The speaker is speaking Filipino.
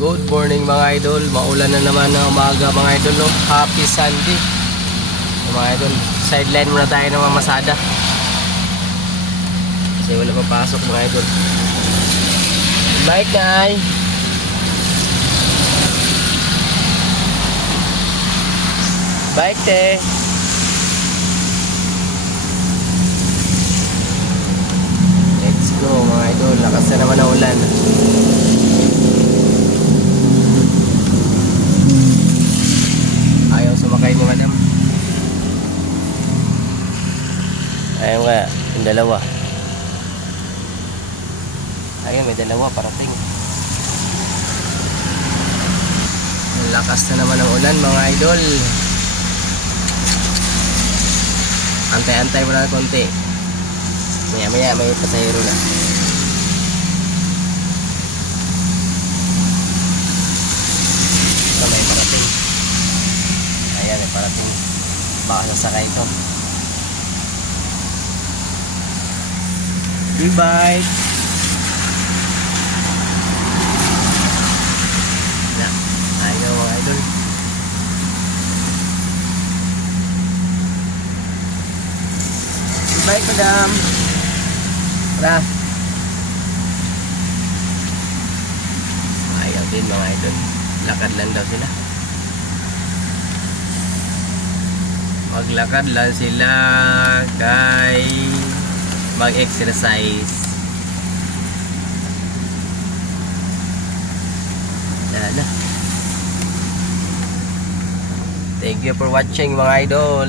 Good morning mga idol. Maulan na naman ng umaga mga idol, no? Happy Sunday mga idol. Sideline muna tayo ng mamasada kasi wala papasok mga idol. Bike na ay bike te. Let's go mga idol. Lakas na naman ang ulan. Ayaw sumakay mo madam. Ayaw nga, yung dalawa. Ayaw, may dalawa parating. Ang lakas na naman ng ulan mga idol. Antay-antay mo na konti. Maya-maya may pasahero na. Ito may parating. Ayan, may parating. Baka sasakay ito. E-bike. Yan. Ayaw mga idol. E-bike madam. Tara. Ayaw din mga idol. Lakad lang daw sila. Maglakad lang sila kay mag-exercise. Yan. Thank you for watching mga idol.